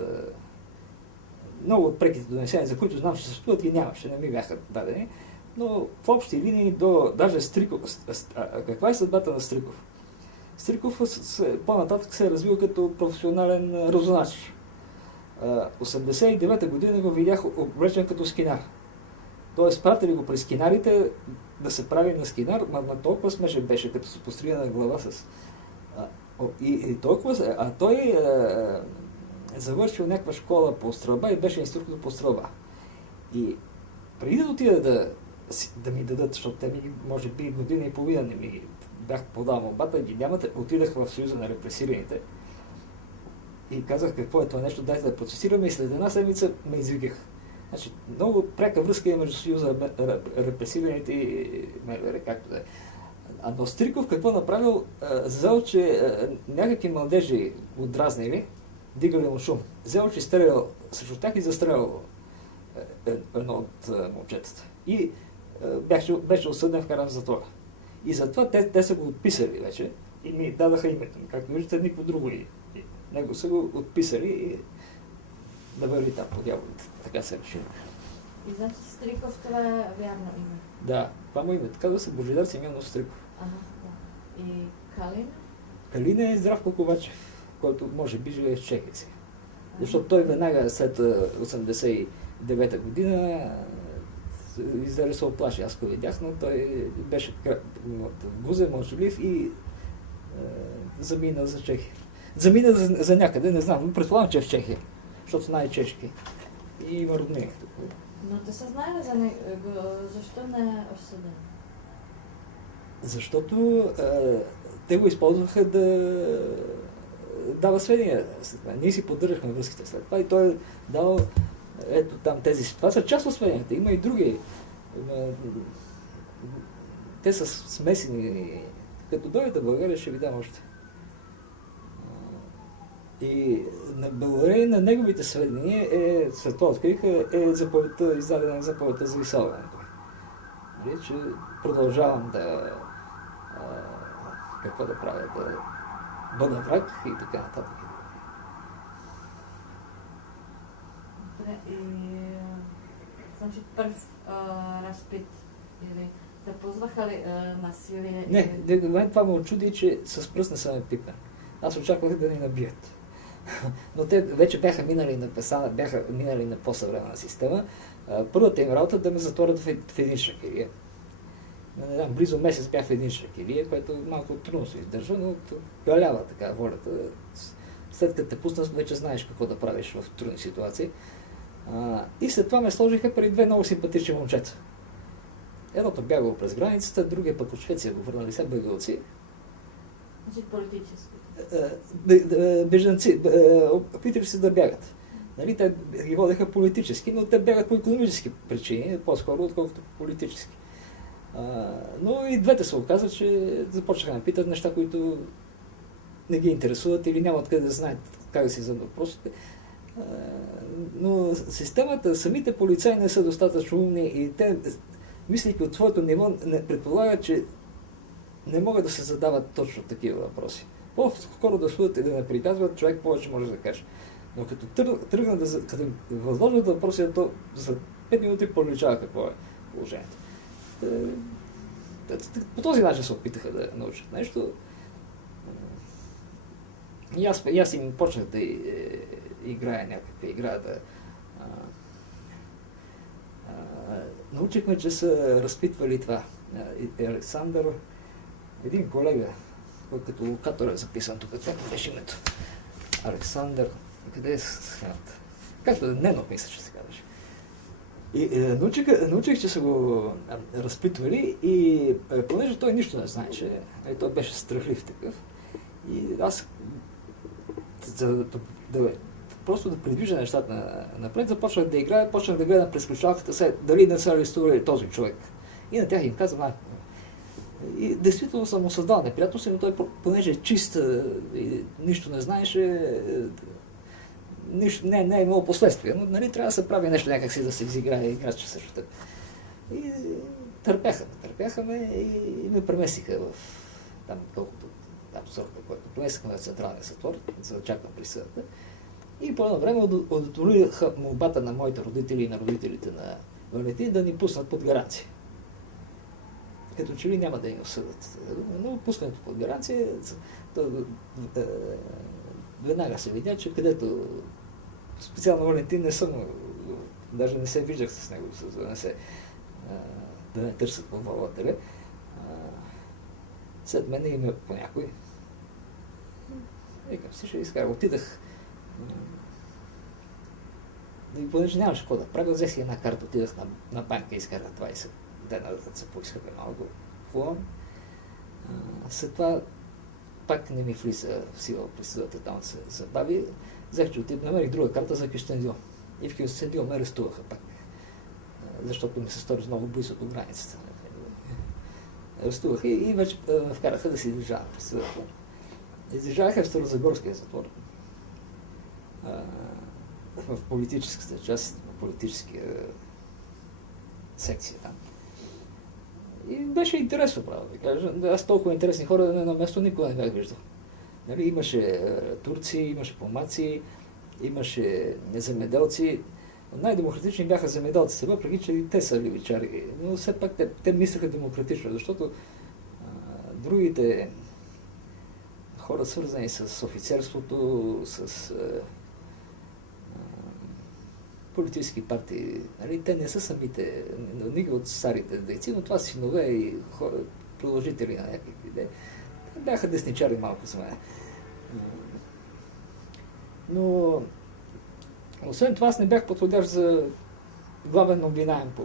много от преките донесения, за които знам, че съществуват, ги нямаше, не ми бяха дадени. Но в общи линии до даже Стриков. Каква е съдбата на Стриков? Стриков по-нататък се е развил като професионален разунач. 89-та година го видях облечен като скинар. Тоест, пратили го при скинарите да се прави на скинар, но толкова смешен беше, като се пострига на глава с... И толкова... А той завършил някаква школа по стрелба и беше инструктор по стрелба. И преди да отида да ми дадат, защото те ми, може би, година и половина не ми бях подал молбата, ги нямате, отидах в Съюза на репресираните и казах какво е това нещо, дайте да процесираме и след една седмица ме извиках. Значи, много пряка връзка е между Съюза на репресираните и МВР, както да е. Но Стриков какво направил? Взел, че някакви младежи го дразнили, дигали му шум. Взел, че стрелял срещу тях и застрелял едно от момчетата. И беше осъден в каран затвора. И затова те са го отписали вече и ми дадаха името. Както виждате, никакво друго и него са го отписали и да върви там по дяволите. Така се реши. И значи Стриков, това е вярно име? Да, това му име. Казва се Божидар Симеонов Стриков. Ага, да. И Калин? Калин е Здравко Ковачев, който може би живее в Чехия си. Защото той веднага след 89-та година издаде се оплаши. Аз го видях, но той беше гузен, мълчалив и замина за Чехия. Замина за някъде, не знам, но предполагам, че е в Чехия, защото знае чешки и има роднини. Но те са знаели за него, защо не е осъден? Защото те го използваха да дава сведения. Ние си поддържахме връзките след това и той е дал ето там тези. Това са част от сведенията. Има и други. Те са смесени. Като дойдете в България, ще ви дам още. И благодарение на неговите сведения след това откриха заповедта, издадена заповедта за изселването. Че продължавам да какво да правя, да бъда враг и така нататък. Добре, и значи първ разпит или те ползваха ли насилие? Не, това ме очуди, че с пръст не са ме пипнали. Аз очаквах да ни набият. Но те вече бяха минали на по-съвременна система. Първата им работа да ме затворят в един шакирия. Не знам, близо месец бях в един шакирия, което малко трудно се издържа, но галява така волята. След като те пуснат, вече знаеш какво да правиш в трудни ситуации. И след това ме сложиха при две много симпатични момчета. Едното бягало през границата, другия пък от Швеция го върнали се бегалци. Значи политически. Бежанци, опитали се да бягат. Нали, те ги водеха политически, но те бягат по икономически причини, по-скоро, отколкото по политически. Но и двете се оказа, че започнаха да ме питат неща, които не ги интересуват или нямат къде да знаят как да си зададат въпросите. Но системата, самите полицаи не са достатъчно умни и те, мислейки от своето ниво, не предполагат, че не могат да се задават точно такива въпроси. По-скоро да съдят и да не приказват, човек повече може да каже. Но като тръгна като възложат въпроси, то за 5 минути проличава какво е положението. По този начин се опитаха да научат нещо. И аз им почнах да играя някаква игра, научихме, че са разпитвали това. Александър, един колега, като локатор е записан тук, това беше името. Александър, къде е схемата? Както Ненов, мисля, че се казваше. И научих, че са го разпитвали и понеже той нищо не знаеше, той беше страхлив такъв. И аз просто да придвижа нещата напред, започнах да играя, почнах да гледам през ключалката, дали не са арестували този човек. И на тях им казвам, и действително съм му създал неприятности, но той, понеже е чист и нищо не знаеше, не е имало последствия, но нали, трябва да се прави нещо някакси да се изиграе играч също така. И търпяха ме и ме преместиха в там колкото срока, който преместиха в Централния затвор, за да чакам присъдата. И по едно време удовлетвориха молбата на моите родители и на родителите на Валентин да ни пуснат под гаранция. Като че ли няма да ни осъдат. Но пускането под гаранция, веднага се видя, че където специално Валентин не съм, даже не се виждах с него, да не търсят подволателя. След мене има по някой. Викам си, ще изкара. Отидах. И понеже нямаше какво да правя, взех си една карта, отидах на банка и изкарах 20 дена да се поискаме малко хубаво. След това пак не ми влиза в сила присъдата, там се забави. Взех, че намерих друга карта за Кюстендил. И в Кюстендил ме арестуваха пак, защото ми се стори много близо до границата. Арестуваха и вече вкараха да си издържавам присъдата. Издържаваха в Старозагорския затвор. В политическата част, в политическия секция там. И беше интересно, право да кажа. Аз толкова интересни хора на едно място никога не бях виждал. Нали, имаше турци, имаше помаци, имаше земеделци. Най-демократични бяха земеделците, въпреки че и те са левичари. Но все пак те мислеха демократично, защото другите хора, свързани с офицерството, с политически партии, нали, те не са самите, никой от старите дейци, но това синове и хора, продължители на някакви идеи. Те бяха десничари малко с мен. Но освен това аз не бях подходящ за главен обвинаем по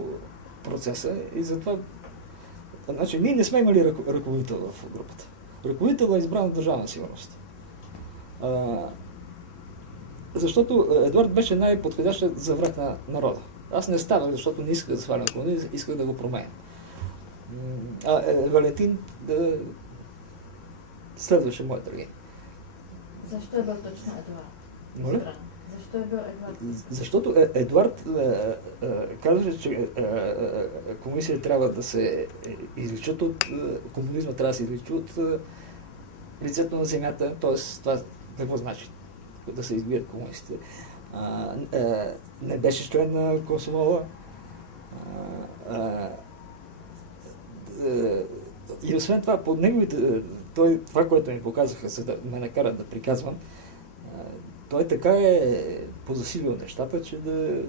процеса и затова значи, ние не сме имали ръководител в групата. Ръководител е избран от Държавна сигурност. Защото Едуард беше най-подходящ за враг на народа. Аз не ставах, защото не исках да свалям комунизъм, исках да го променя. Валентин следваше моята линия. Защо е бил точно Едуард? Моля? Защо е бил Едуард? Защото Едуард казваше, че комунистите трябва да се изличат от комунизма, трябва да се изличат от лицето на земята, т.е. това какво значи? Да се избият комунистите. Не беше член на Комсомола. И освен това, под неговите, това, което ми показаха, за да ме накарат да приказвам, той така е позасилил нещата, че да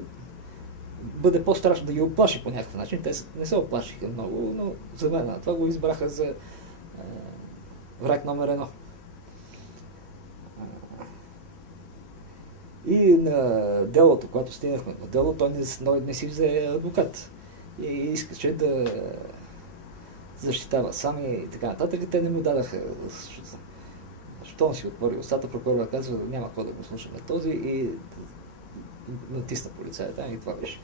бъде по-страшно да ги оплаши по някакъв начин. Те не се оплашиха много, но за мен това го избраха за враг номер 1. И на делото, когато стигнахме на дело, той не си взе адвокат. И искаше да защитава сам и така нататък. Те не му дадаха. Щом си отвори устата, прокурора казва, няма какво да го слушаме този и натисна полицаята. И това беше.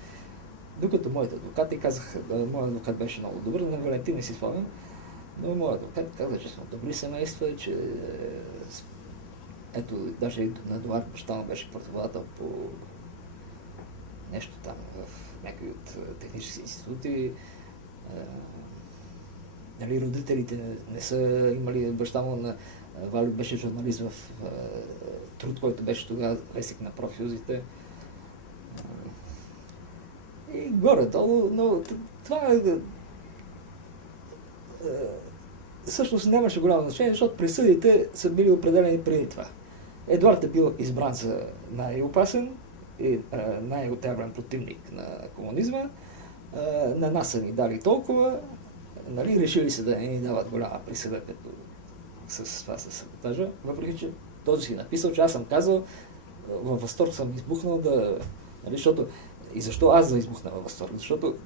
Докато моите адвокати казаха, моят адвокат беше много добър, на Валентин не си спомням, но моят адвокат каза, че сме добри семейства, че ето, даже и на Едуард баща беше преподавател по нещо там в някои от технически институти. Нали, родителите не са имали баща му Валю беше журналист в Труд, който беше тогава вестник на профсъюзите. И горе-долу, но това всъщност нямаше голямо значение, защото присъдите са били определени преди това. Едуард е бил избран за най-опасен и най-отявлен противник на комунизма. На нас са ни дали толкова, нали, решили се да не ни дават голяма присъда, като с това със саботажа, въпреки че този си написал, че аз съм казал, във възторг съм избухнал да... Нали, защото... И защо аз да избухна във възторг? Защото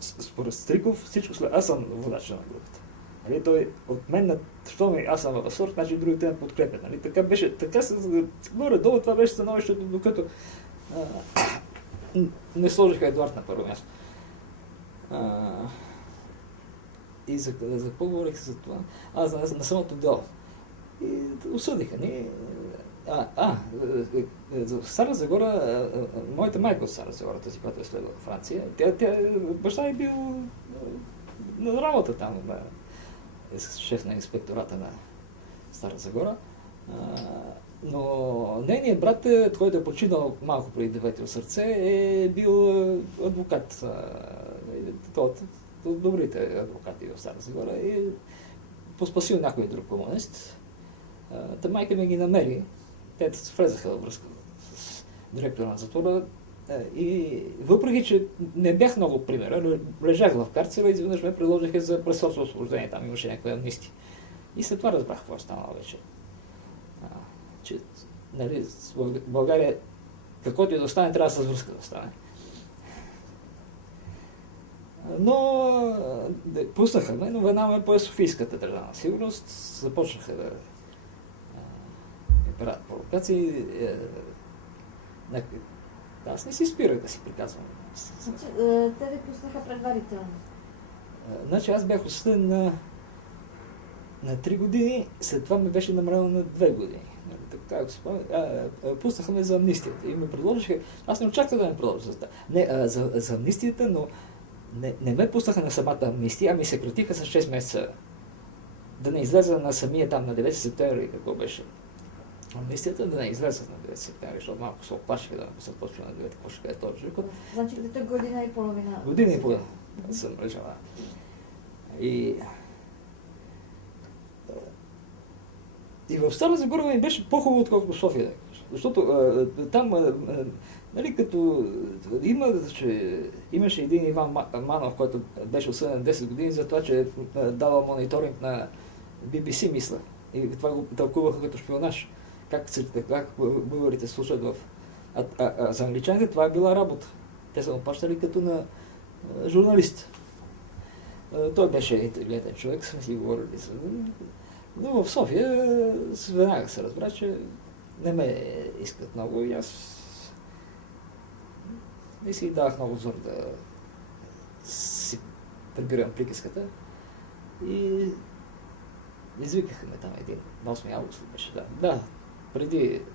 според Стриков всичко след... Аз съм водача на групата. Нали, той от мен, защото аз съм във възторг, значи другите ме подкрепят. Нали? Така беше, така се... Горе-долу това беше становището, докато не сложиха Едуард на първо място. И за какво говорих за това? На самото дело. И осъдиха ни. За Стара Загора, моята майка от Стара Загора, тази, която е следвала в Франция, баща е бил на работа там, шеф на инспектората на Стара Загора. Но нейният брат, който е починал малко преди 9-ти сърце, е бил адвокат. От добрите адвокати в Стара Загора и поспасил някой друг комунист. Та майка ми ги намери. Те влезаха във връзка с директора на затвора и въпреки, че не бях много примера, лежах в карцера и изведнъж ме предложиха за предсрочно освобождение. Там имаше някакви амнисти. И след това разбрах какво е станало вече. Че нали, в България каквото и да стане, трябва с връзка да стане. Но пуснаха ме, но веднага ме пое Софийската държавна сигурност. Започнаха да правят провокации. Аз не си спирах да си приказвам. Те ви пуснаха предварително. Значи аз бях осъден на 3 години, след това ме беше намалено на 2 години. Така, пуснаха ме за амнистията и ме предложиха. Аз не очаквах да ме предложат за амнистията, но не ме пуснаха на самата амнистия, а ми съкратиха с 6 месеца. Да не излеза на самия там на 9 септември, какво беше амнистията, да не излеза на 9 септември, защото малко се оплашиха да ме пуснат точно на 9, какво ще кажа този човек. Значи като година и половина. Година и половина съм лежал. И в Стара Загора ми беше по-хубаво, отколкото в София. Защото там, нали, като имаше един Иван Манов, който беше осъден 10 години за това, че е давал мониторинг на BBC, мисля. И това го тълкуваха като шпионаж. Как българите слушат в... за англичаните това е била работа. Те са му плащали като на журналист. Той беше интелигентен човек, сме си говорили за... Но в София веднага се разбра, че не ме искат много и аз не си давах много зор да си прибирам приказката. И извикаха ме там на 8 август беше, да. Да,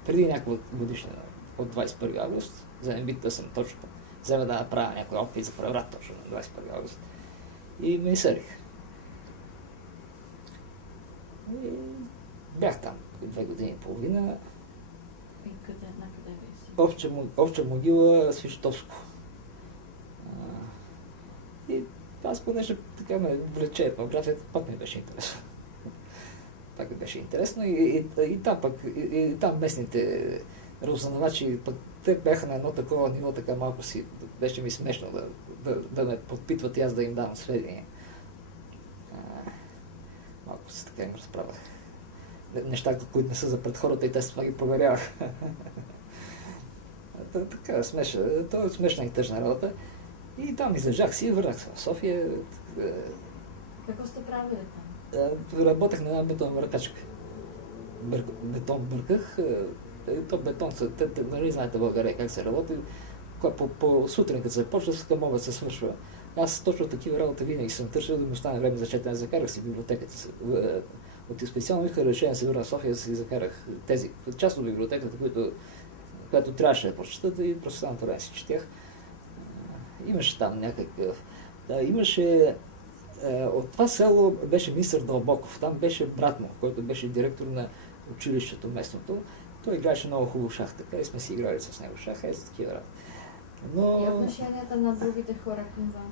преди някаква годишна от 21 август, за да бит да съм точно, взема да направя някой опит за преврат точно на 21 август. И ме изсърих. И бях там 2 години и половина. И накъде ви си? Овча могила Свищовско. И аз понеже така ме влече етнографията, пак ми беше интересно. Пак ми беше интересно и там пък, и там местните разузнавачи, пък те бяха на едно такова ниво, така малко си, беше ми смешно да ме подпитват и аз да им давам сведения. Малко се така им разправях. Неща, които не са за пред хората и те с това ги проверявах. Така, смешна и тъжна работа. И там излежах си, върнах се в София. Какво сте правили там? Работех на една бетонна въртачка. Бетон бърках. То бетон, нали знаете в България как се работи. По сутрин, като се започва, мога да се свършва. Аз точно такива работи винаги съм търсил да ми остане време за четене. Закарах си библиотеката. От специално виха решение да се върна в София, да си закарах тези част от библиотеката, която трябваше да прочетат и просто останалото време си четях. Имаше там някакъв... Да, имаше от това село беше мистер Дълбоков. Там беше брат му, който беше директор на училището местното. Той играеше много хубаво шах, така и сме си играли с него шаха и за такива работи. Но... И отношенията на другите хора към вас?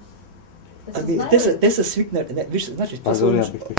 Те са свикнали. Не, вижте, значи това Пазаря са... бихте